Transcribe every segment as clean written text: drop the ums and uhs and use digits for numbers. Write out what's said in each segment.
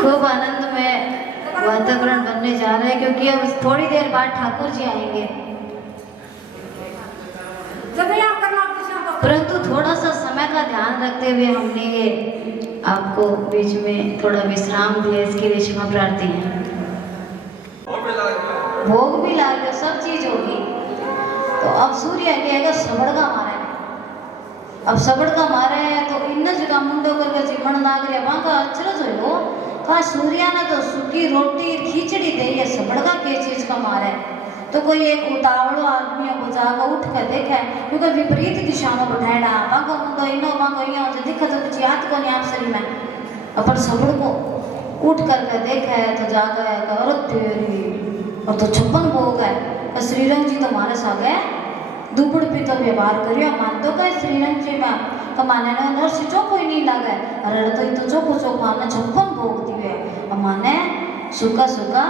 खूब आनंद में वातावरण बनने जा रहा है, क्योंकि अब थोड़ी देर बाद ठाकुर जी आएंगे। परंतु थोड़ा सा समय का ध्यान रखते हुए हमने ये आपको बीच में थोड़ा विश्राम दिया, इसके लिए क्षमा प्रार्थी है। भोग भी लाग गया, सब चीज होगी। तो अब सूर्य आगे सबड़का मारे, अब सबड़का मारे तो इन जगह मुंडो करके चिमण लाग रहा, वहां का अचरज हो का सूर्या ने तो सूखी रोटी खिचड़ी दे, ये सबड़का के चीज का मारे। तो कोई एक उतावड़ो आदमी को जाकर उठ कर देखे, क्योंकि विपरीत दिशा में बैठाड़ा, वहां मुंडो इनो वहां इनो दिखा तो कुछ याद को नहीं आप शरीर में। अपन सबड़ को उठ करके देखे तो जाकर औरत तेरी और तो 56 भोग है। तो श्रीरंग जी तो मारे सागे दुबड़ पीतो व्यवहार करियो, मान तो कहे श्रीरंग जी में तो माने ने नर्स चो कोई नहीं लागे, अरे तो चोको चोक माने 56 भोग दिवे, माने सूखा सूखा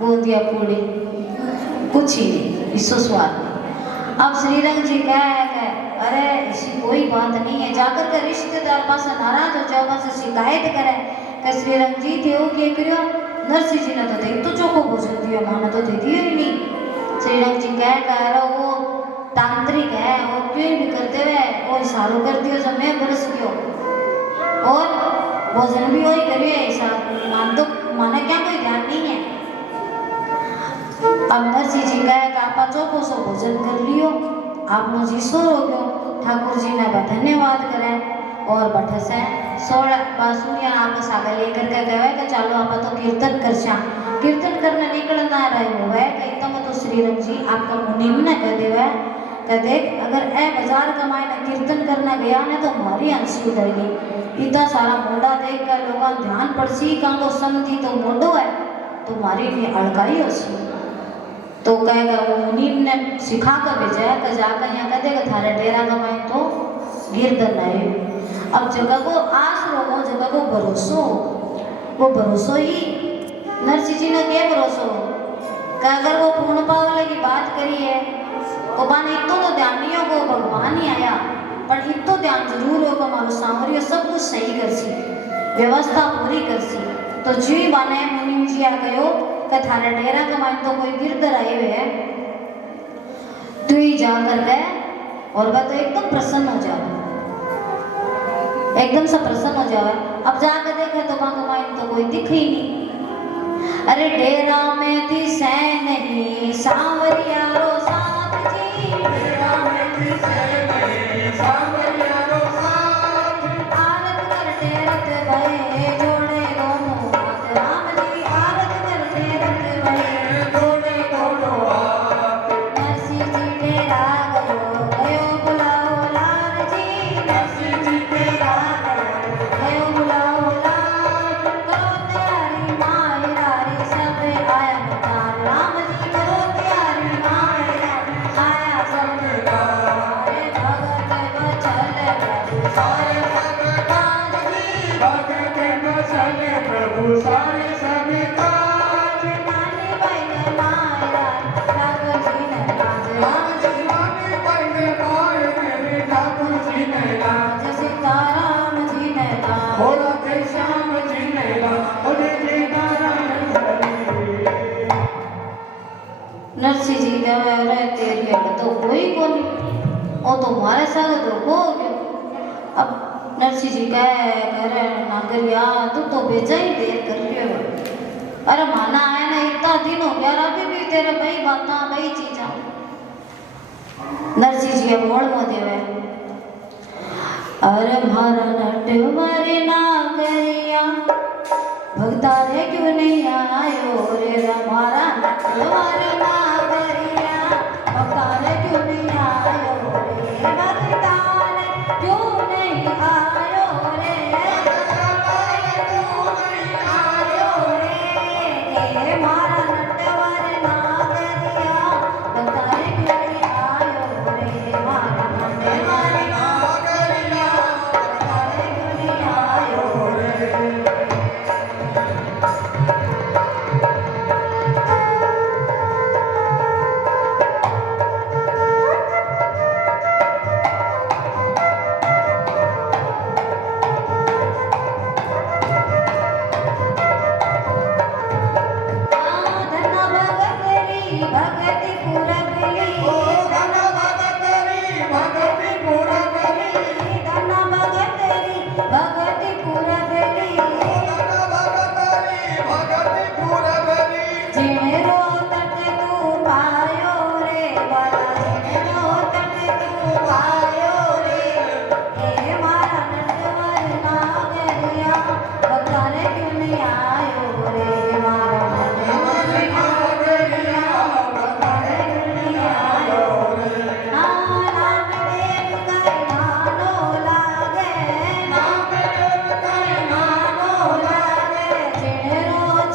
बूंदिया पूड़ी कुछ ही नहीं, इसो स्वाद नहीं। अब श्रीरंग जी कह अरे ऐसी कोई बात नहीं है, जाकर के रिश्तेदार पास नाराज हो जाओ, बस शिकायत करे कि श्रीरंग जी थे वो क्या करियो, नरसिंह जी ने तो दे तो चोखो भोजन दियो, माने तो दे दियो ही नहीं। श्रीरंग जी कह वो तांत्रिक है, वो क्यों भी करते हुए और इशारों कर दियो जब मैं बरस गयो और भोजन भी वही करिए ऐसा मान तो माने क्या कोई ध्यान नहीं है। अब नरसिंह जी कहेगा आप चौको सो भोजन कर लियो, आप मुझे सो हो गयो। ठाकुर जी ने धन्यवाद करें और बठे से 16 बांसुरियां आप सागे लेकर के गए कि चलो आप तो कीर्तन कर श्याम, कीर्तन करने निकलना रहे हुए कहीं तब तो श्रीरंग जी आपका मुनिम ने कह देवे कि देख अगर ए बाजार का मायने कीर्तन करना गया ने तो हमारी हंसी उधर गई, इतना सारा मोड़ा देख कर लोगों ध्यान पड़सी का तो समझी तो मोडो है तो हमारी भी हड़काई होसी। तो कहेगा वो मुनीम ने सिखा कर भेजा है कि जाकर यहाँ कह देगा थारे डेरा का माइन तो गिरधन आए। अब जगह को आस लोगों जगह को भरोसो, वो भरोसो ही नरसिंह जी ने क्या भरोसो कि अगर वो पूर्ण पावले की बात करी है तो बाने इतो तो ध्यान नहीं हो को भगवान ही आया, पर इतो ध्यान जरूर हो को मारो सांवरियो सब कुछ सही कर सी, व्यवस्था पूरी कर सी। तो जी बाने मुनीम जी आ गयो कि थारे डेरा का मान तो कोई गिरधर आए हुए है, तू ही जाकर गए और वह तो एकदम प्रसन्न हो जाए, एकदम से प्रसन्न हो जाए। अब जाकर देखे तो वहां माइन तो कोई दिख ही नहीं। अरे डेरा में दिसे नहीं सांवरिया रो साथ जी, डेरा में दिसे नहीं सांवरिया रो साथ, आरत करते रत भये जोड़े दोनों हाथ, राम जी आरत करते रत भये जोड़े दोनों हाथ। नरसिंह जी डेरा गयो बुलाओ लाल जी, नरसिंह जी डेरा गयो बुलाओ लाल, करो तैयारी माई रारी सब आया मचान, राम जी करो तैयारी माई रारी आया सब सारे भगत बचल प्रभु सारे सब काज जी, भगत बचल प्रभु सारे सब काज, नानी बहन माई रारी ठाकुर जी ने राज, राम जी नानी बहन माई रारी ठाकुर जी ने राज, सीताराम जी ने राज, भोला के श्याम जी ने राज, ओरे सीताराम नरसिंह जी कहे अरे तेरी हट तो कोई को नहीं, वो तो हमारे साथ धोखो हो गया। अब नरसिंह जी कहे अरे नागरिया तू तो बेचा ही देर कर रही हो, अरे माना आया ना इतना दिन हो गया अभी भी तेरे भाई बाता भाई चीजा। नरसिंह जी अब बोल मो देवे अरे मारा नटवर नागरिया भक्ता रे क्यों नहीं आयो रे, हमारा नटवर नागरिया भक्ता रे क्यों नहीं आयो रे, भक्ता रे क्यों नहीं आयो रे, भक्ता रे क्यों नहीं आयो रे, ए मारा नटवर नागरिया भक्ता रे क्यों नहीं आयो रे, मारा नटवर नागरिया भक्ता रे क्यों नहीं आयो रे। भगति पूरा मिली धन भगतरी भगति पूरा मिली, धन भगतरी भगति पूरा मिली, धन भगतरी भगति पूरा मिली, जिने रो तट तू पायो रे बाला, जिने रो तट तू पायो रे, ए मारा नटवर नागरिया भक्ता रे क्यों नहीं आयो रे, मारा नटवर नागरिया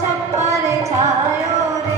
छप्पर छायो रे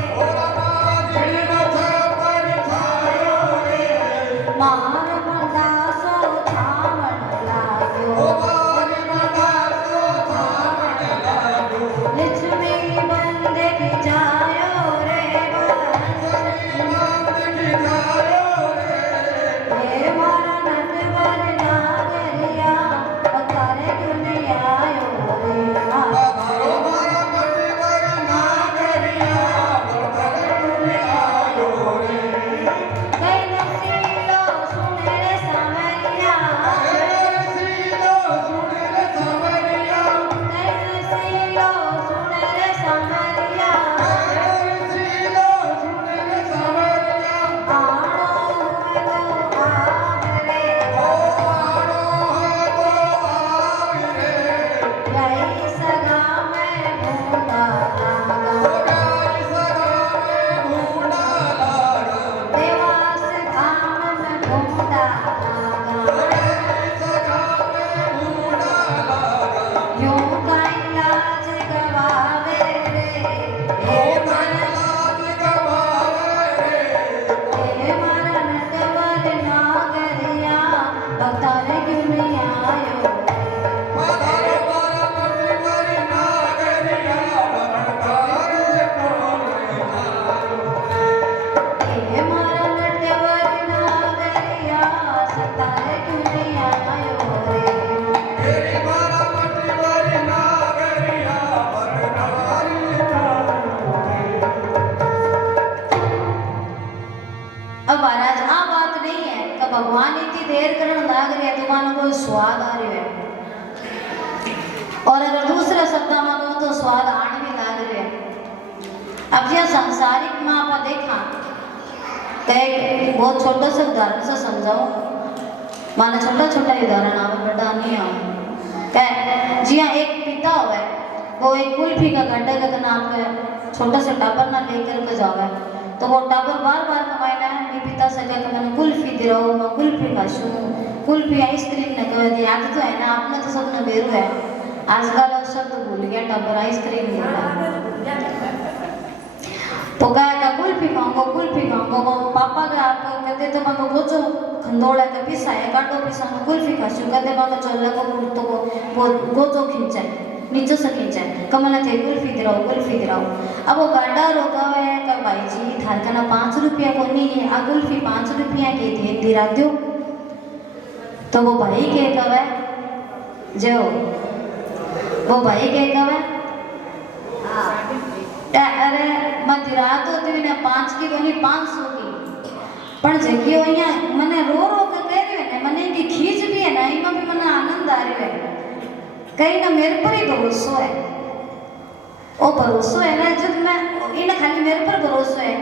स्वाद आ रही है। और अगर दूसरे शब्द में कहूँ तो स्वाद आने भी लाग रही है। अब यह सांसारिक में आप देखा तो एक बहुत छोटा सा उदाहरण से समझाओ। माना छोटा छोटा उदाहरण आवे, बड़ा नहीं आवे। जी हाँ, एक पिता हुआ वो एक कुल्फी का गड्ढा का नाम पे छोटा सा टाबर ना लेकर के जावे, तो वो टाबर बार बार कमाएना है पिता से क्या कि मैंने कुल्फी दे रहा हूँ, मैं कुल्फी खाशू, कुल्फी आइसक्रीम ने कह दिया। याद तो है ना, आपने तो सबने बेरू है, आजकल वो शब्द भूल गया, टाबर आइसक्रीम बोल रहा तो कहेगा कुल्फी खाऊंगा, कुल्फी खाऊंगा। वो पापा के आप कहते तो मैं गोचो खंडोड़ा के पिसा है काटो पिसा में कुल्फी खाशू, कहते बाबा चल को तो वो गोचो खींचा नीचे से खींचा कमला थे कुल्फी दिराओ, कुल्फी दिराओ। अब वो गाड़ा रोका हुआ है कि भाई जी थार का 5 रुपया को नहीं है, आ कुल्फी 5 रुपया की थी दिरा दो। तो वो भाई के कवे जो वो भाई के कवे अरे मदिरा तो तेने 5 की कोनी 500 की, पर जगी हो यहाँ मने रो रो के कह रही है ना, मने की खींच भी है ना, इमा भी मने आनंद आ रही है, कहीं ना मेरे पर ही भरोसा है। ओ भरोसा है ना, जब मैं इन्हें खाली मेरे पर भरोसा है,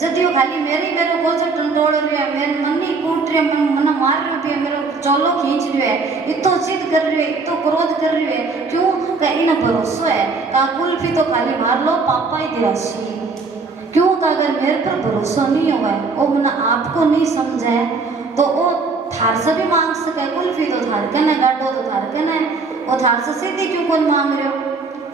जब यो खाली मेरे को जो टंडोड़ रही है, मेरे मन नहीं कूट रही है, मन मार रही है, मेरे चोलो खींच रही है, इतो जिद कर रही है, इतो क्रोध कर रही है, क्यों का इन्हें भरोसा है का कुल्फी तो खाली मार लो पापा ही दिलासी। क्यों का अगर मेरे पर भरोसा नहीं हुआ है, वो मैंने आपको नहीं समझा है, तो वो थार से भी मांग सके कुल्फी, तो थार के ना गाटो तो थार के ना, वो थार से सीधी क्यों कौन मांग रहे हो,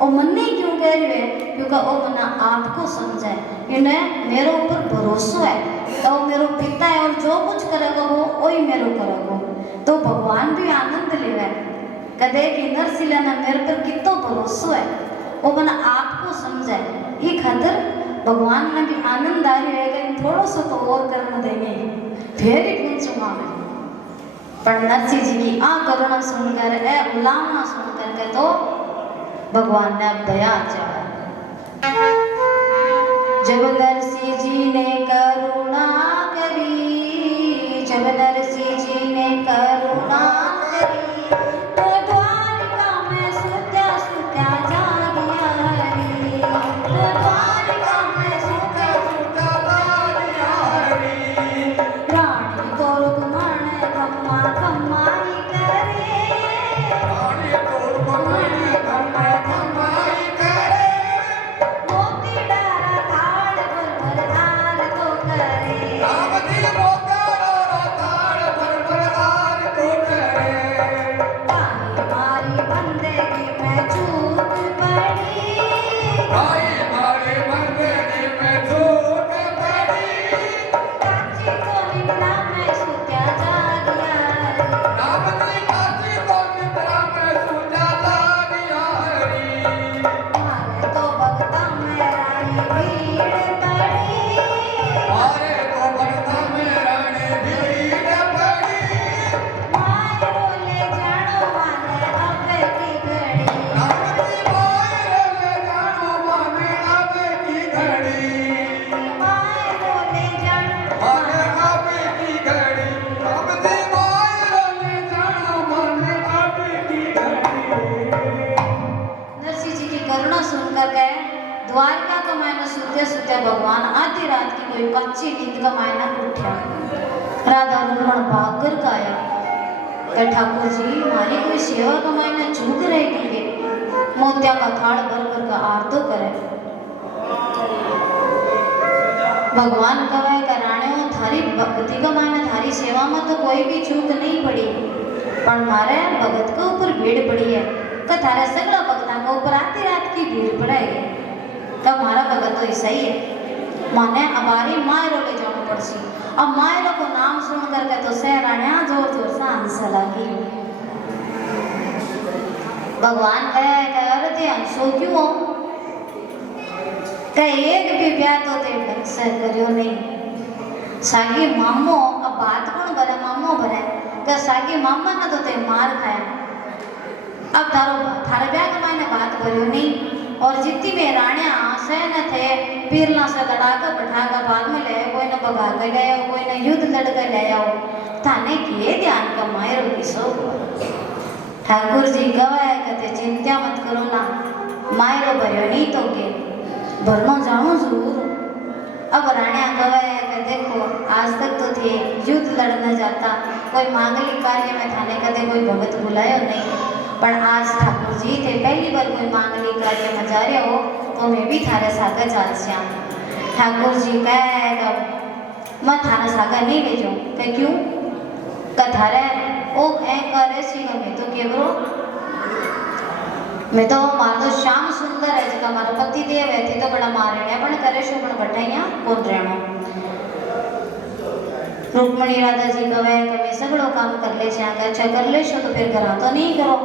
और मन नहीं क्यों कह रहे हैं, क्योंकि वो मना आपको समझे, इन्हें मेरे ऊपर भरोसा है, तो मेरे पिता है और जो कुछ करेगा वो वही मेरे करेगा। तो भगवान भी आनंद ले कदे कि नरसिला ना मेरे पर कितना भरोसा है, वो मना आपको समझे, ये खातर भगवान ने भी आनंद आ रही है, थोड़ा सा तो और करना देंगे फिर ही पूछूंगा मैं। पर नरसिंह जी की आ करुणा सुनकर ए उलावना सुनकर के तो भगवान ने दया चढ़ा। जब नरसिंह जी ने करुणा करी, जब नरसिंह जी ने करुणा करी, तो द्वारिका में सुत्या सुत्या जागिया हरी, तो द्वारिका में सुत्या सुत्या जागिया हरी। रानी को रुक्मण खम्मा खम्मा ही करे, रानी को रुक्मण खम्मा खम्मा ही करे, मोती डारा थाल भर भर हार तो करे, रामजी मोती डारा थाल भर भर हार तो करे। भाई मारी बंदेगी में चूक पड़ी, भाई मारी बंदेगी में चूक पड़ी, काची को निकला में सुत्या जागिया हरी, रामजी काची को निकला में सुत्या जागिया हरी। मारे तो भगता में रानी भीड़ पड़ी, मारे तो भगता में रानी भीड़ पड़ी, माय रोले जानो माने अबे की घड़ी, रामजी माय रोले जानो माने अबे की घड़ी, माय रोले जानो माने अबे की घड़ी, रामजी माय रोले जानो माने अबे की घड़ी। नरसिंह जी की करुणा सुनकर गए द्वारका का मायना सुते सुते भगवान आधी रात की कोई कच्ची नींद का मायना उठा, राधा रुक्मण भागकर का आया, कहे ठाकुर जी हमारी कोई सेवा का मायना चूक रहे क्योंकि मोतिया का थाल भर भर का आरतो करे। भगवान कहे कि राणियों थारी भक्ति का मायना थारी सेवा में तो कोई भी चूक नहीं पड़ी, पर हमारे भगत के ऊपर भीड़ पड़ी है, कि थारे सगड़ा भक्ता के ऊपर आधी रात की भीड़ पड़ेगी, तो हमारा भगत तो ऐसा ही है, माने हमारी मायरों ले जाना पड़सी। अब मायरों को नाम सुन करके तो सहरानिया जोर जोर से हंसने लगी। भगवान कहे अरे ते हंसो क्यों हो, कहे एक भी ब्याह तो ते ढंग से करियो नहीं, सागी मामो अब बात कौन भरे मामो भरे, कहे सागी मामा ने तो ते मार खाया, अब थारे ब्याह के मायने बात भरियो नहीं, और जितनी में राणिया सहन थे पीरला से लड़ाकर बैठाकर बाद में ले, कोई न भगा के ले आओ, कोई न युद्ध लड़ के ले आओ, थाने किए ध्यान का मायरो की सो ठाकुर जी गवाया कहते चिंता मत करो ना मायरो भरियो नहीं तो के भरनो जाऊं जरूर। अब राणिया गवाया कि देखो आज तक तो थे युद्ध लड़ना जाता कोई मांगलिक कार्य में थाने कदे कोई भगत बुलायो नहीं पर आज ठाकुर जी थे पहली बार कोई मांगलिक कार्य में जा रहे हो तो मैं भी थारे साथ चाल श्याम। ठाकुर जी कहेगा मैं थारा सागा नहीं भेजो कह क्यों कथारे ओ ऐ करे सी मैं तो केवरो मैं तो मार तो श्याम सुंदर है जका मारा पति देव है थी तो बड़ा मारण्या पण करे शो पण बटाइया कौन रहणो। रुक्मणी राधा जी कहे कि मैं सगड़ो काम कर ले छा अच्छा कर ले शो तो फिर घरा तो नहीं करो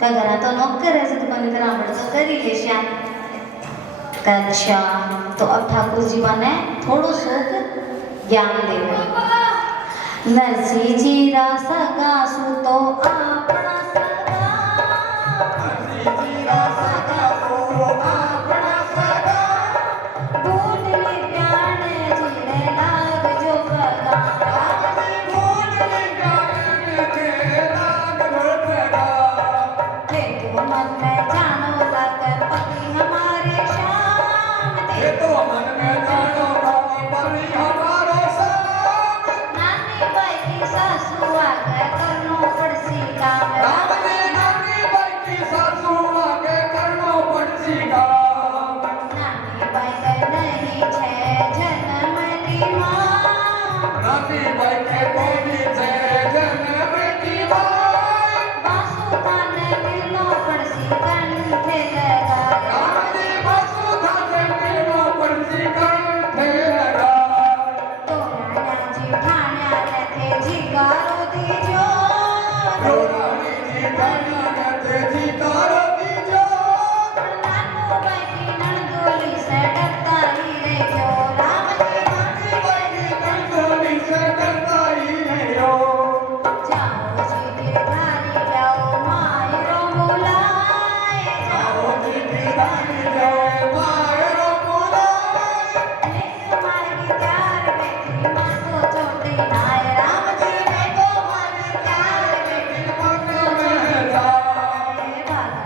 का घरा तो नौकर है तो मन करा बड़ तो कर ही ले श्याम। अच्छा तो अब ठाकुर जी माने थोड़ो सोक ज्ञान देवे नरसी जी रा सगा सु तो आपना सगा नरसी जी रा सगा सु आपना सगा बूंदली प्याने जीरे लाग जो फगा जी बूंदली प्याने जीरे लाग जो फगा हे तो मन में जानो लग पति हमारे शाम दे तो मन में जानो लग पति हमारे शाम नानी बाई की सासू आगे करनो पड़सी काम नानी बाई की सासू आगे करनो पड़सी काम नानी बाई के नहीं छे जन्म दी मां नानी बाई के कोई छे जन्म दी मां बासु थाने मिलनो पड़सी कंठे लगा नानी बासु थाने मिलनो पड़सी कंठे लगा तो राणा जी ठाण्या ने थे झिकारो दीजो तो राणी जी ठाण्या ने थे झिकारो दीजो नानो बाई की नणदोली से डरता ही रे जो राम जी नानी बाई की नणदोली से डरता ही रे जो जाओ जी गिरधारी जाओ मायरो बुलाए जाओ जी गिरधारी जाओ मायरो बुलाए मैं मायरी प्यार बेटी मां तो चोटी नाय राम जी मैं तो मायरी प्यार बेटी मां तो चोटी नाय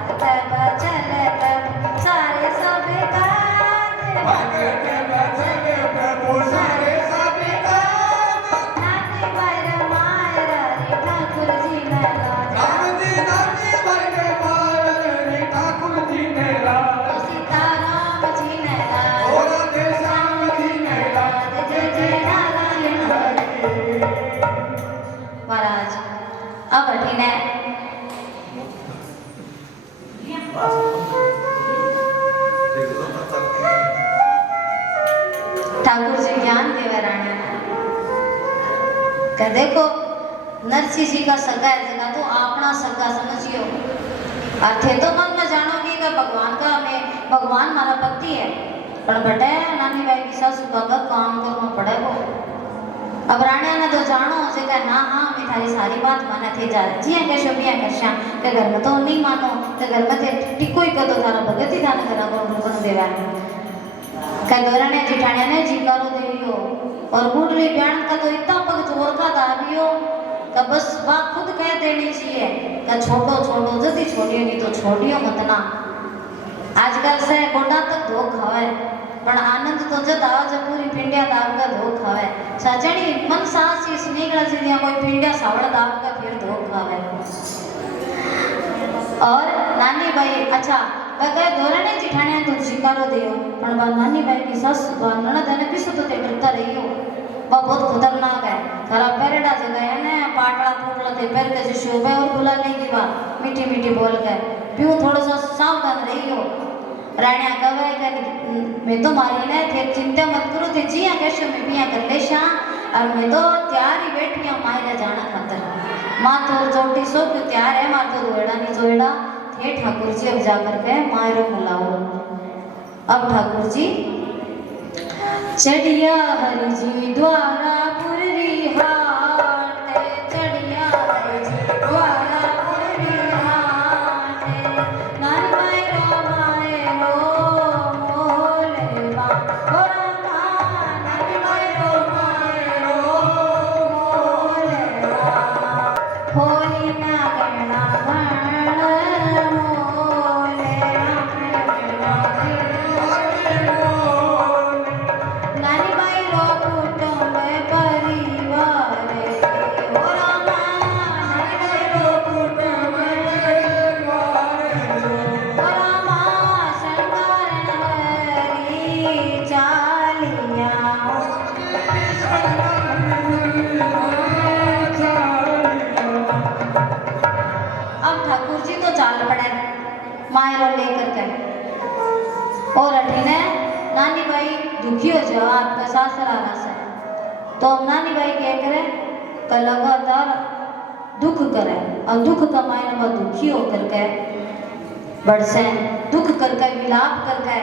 भगत बचल प्रभु सारे सब काज भगत बचल प्रभु सारे सब काज नानी बाई मायर रे ठाकुर जी ने लाज राम जी नानी बाई मायर रे ठाकुर जी ने लाज सीताराम जी ने लाज ओ राधे श्याम जी ने लाज जय जय नारायण हरि। महाराज अब अठीने ठाकुर जी ज्ञान देवे राणा कह देखो नरसिंह जी का सगा है जगह तो अपना सगा समझियो और थे तो मन में जानोगी कि भगवान का मैं भगवान मारा पति है पर बटे नानी बाई की सासू का काम करना पड़ेगा। अब राणा ने तो जानो से कहा ना हाँ मैं थारी सारी बात माने थे जा जिया कैशो बिया करशा के घर में तो नहीं मानो के घर में थे टिको ही तो थारा भगत ही थाने करा को देवा का दोराने जिठाने ने जिकारो देवियो और गुडली ब्याण का तो इतना पग जोर का दाबियो का बस बात खुद कह देनी चाहिए का छोड़ो छोड़ो जल्दी छोड़ियो नहीं तो छोड़ियो मत ना। आजकल से गोडा तक धोख खावे पण आनंद तो जब आवा जब पूरी पिंडिया दाव का धोख खावे सजनी मन सांस इस निकला से दिया कोई पिंडिया सावड़ दाव का फिर धोख खावे। और नानी बाई अच्छा वह धोरणे जिठाने तो शिकारो देयो पण बा नानी बाई की सास बा ननद ने पिसो तो ते डरता रहियो बा बहुत खतरनाक है थारा पेरेडा जगह है ने पाटला फूटला ते पैर के शोभे और बुला लेंगी बा मीठी मीठी बोल के प्यू थोड़ा सा सावधान रहियो। राणा कहे कि मैं तो मारी ने थे चिंता मत करो थे जिया कैसे मैं पिया कर लेशा और मैं तो तैयार ही बैठी हूं मायने जाना खातर मां तो जोटी सो क्यों तैयार है मां तो रोएड़ा नहीं जोएड़ा थे ठाकुर जी अब जाकर के मायरो बुलाओ। अब ठाकुर जी चढ़िया हरि जी द्वारा पुरी हाट चढ़िया हरि जी द्वारा पुरी हाट नानी मायरो मायरो मोलेवा ओ रामा नानी मायरो मायरो मायरो लेकर के और अठीने नानी भाई दुखी हो जाओ आपका सासर आना से तो हम नानी भाई क्या करे कल लगातार दुख करे और दुख का मायने में दुखी होकर के बढ़से दुख करके विलाप करके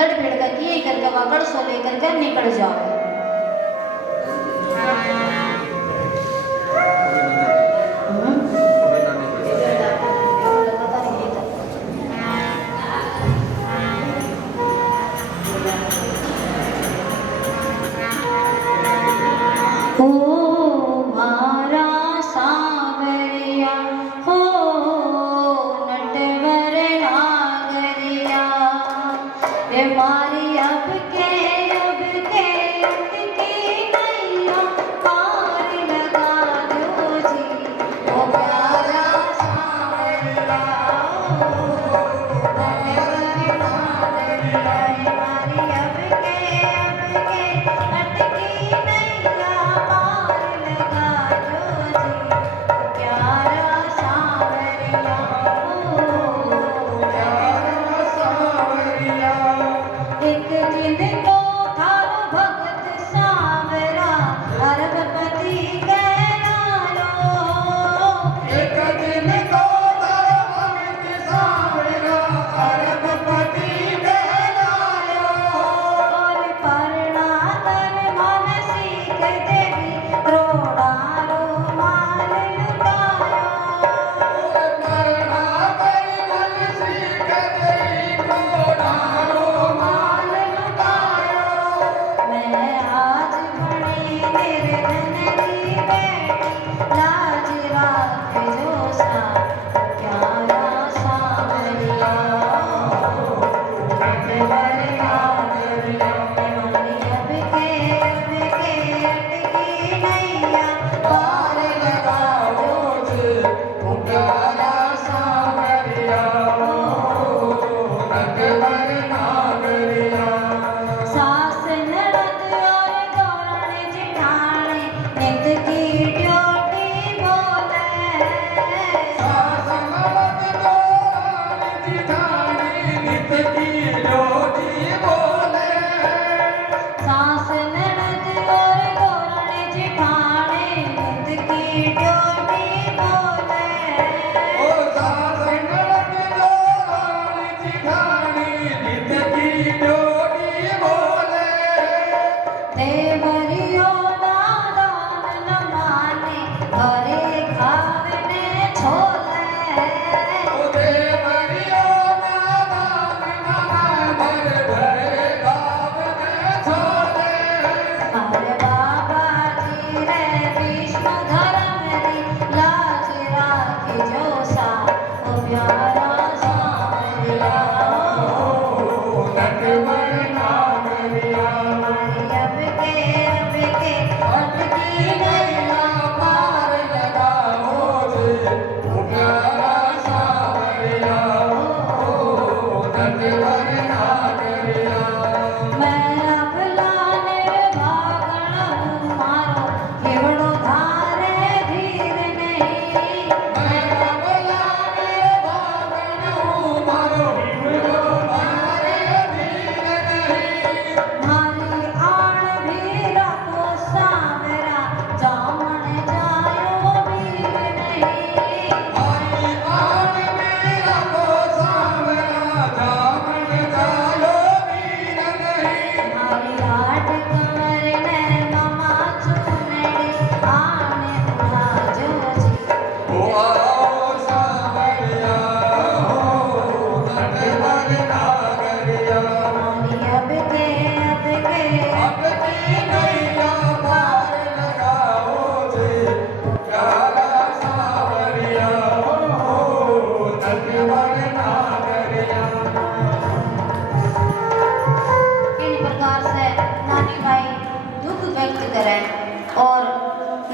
लड़ भिड़ कर किए करके वकड़ सो लेकर के निकल जाओ।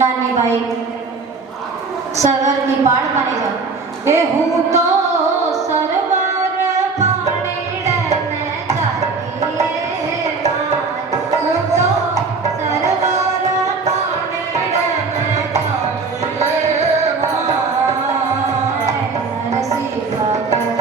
नानी भाई सरवर की पाड़ माने जाओ ए हूँ तो सरवर पानी डरने चाहिए हूँ तो सरवर पानी डरने चाहिए नरसिंह भगत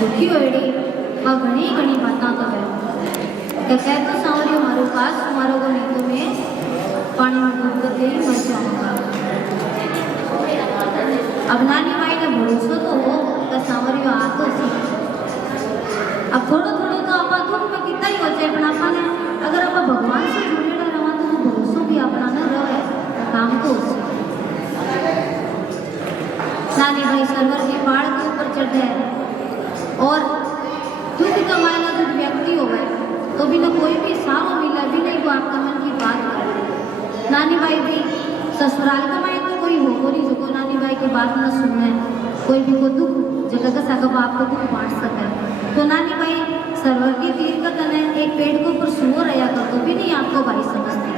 दुखी होड़ी वह घनी घनी बातें करे कि कह तो सांवरियो मारो पास मारो को नहीं तो मैं पानी में डूब कर ही मर जाऊंगा। अब नानी माई ने भरोसा तो हो कि सांवरियो आ तो सी। अब थोड़ा थोड़ा तो आप दुख में कितना ही हो जाए, पर आपने अगर आप भगवान से जुड़ेला रहा तो वो भरोसा भी अपना न रहे काम तो उसी। नानी भाई सरवर के पहाड़ के ऊपर चढ़ गए और दुख कमाएगा जो व्यक्ति हो गए तो भी ना कोई भी सारो मिला भी नहीं वो आपका मन की बात करे। नानी भाई भी ससुराल कमाए तो कोई हो नहीं जो को नानी भाई की बात न सुने, कोई भी को दुख जगह का सागब आपको दुख बांट सके। तो नानी भाई सरवर की तीर का कने एक पेड़ के ऊपर सो रहा कर तो भी नहीं आपको भाई समझते।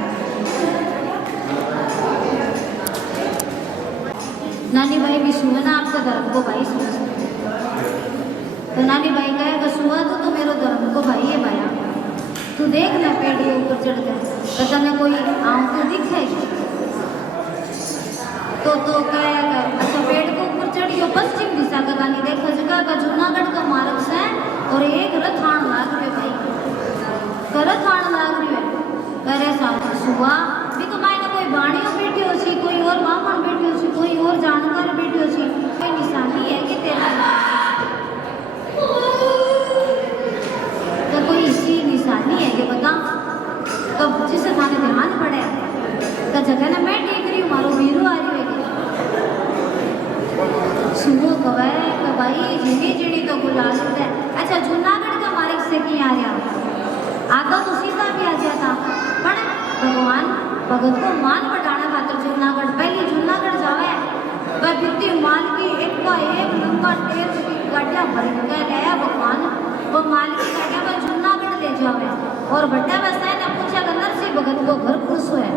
नानी भाई भी सुना आपका धर्म को भाई समझते। तो नानी भाई कहेगा सुआ तो मेरे धर्म को भाई है भाया, तू देख ना पेड़ के ऊपर चढ़ गया तो तने कोई आँख तो दिखेगी। तो कहेगा अच्छा पेड़ के ऊपर चढ़ियो पश्चिम दिशा का गानी देखो जगह का जूनागढ़ का मार्ग से और एक रथान लाग रहे भाई रथान लाग रही है करे साथ सुआ भी तो मायने कोई बाणियों बैठी हो सी, कोई और बामण बैठी हो सी, कोई और जानकार बैठी हो सी, कोई निशानी है कि तेरा तो कोई इसी निशानी है कि बता तो जिसे थाने ध्यान पड़े तो जगह ना मैं देख रही हूँ मारो वीरो आ रही है सुबह कवे कि भाई जिनी जिनी तो बुला लेते। अच्छा जूनागढ़ का मार्ग से क्यों आ रहा आता तो सीधा भी आ जाता, पर भगवान भगत को मान बढ़ाने खातर जूनागढ़ पहले जूनागढ़ जावे वह बित्ती माल की एक लंबा टेर की गाड़ियाँ भर के लाया भगवान वो माल की गाड़ियाँ पर जूनागढ़ ले जावे और बड्डा बसाए ने पूछा कि नरसिंह भगत को घर खुश हुए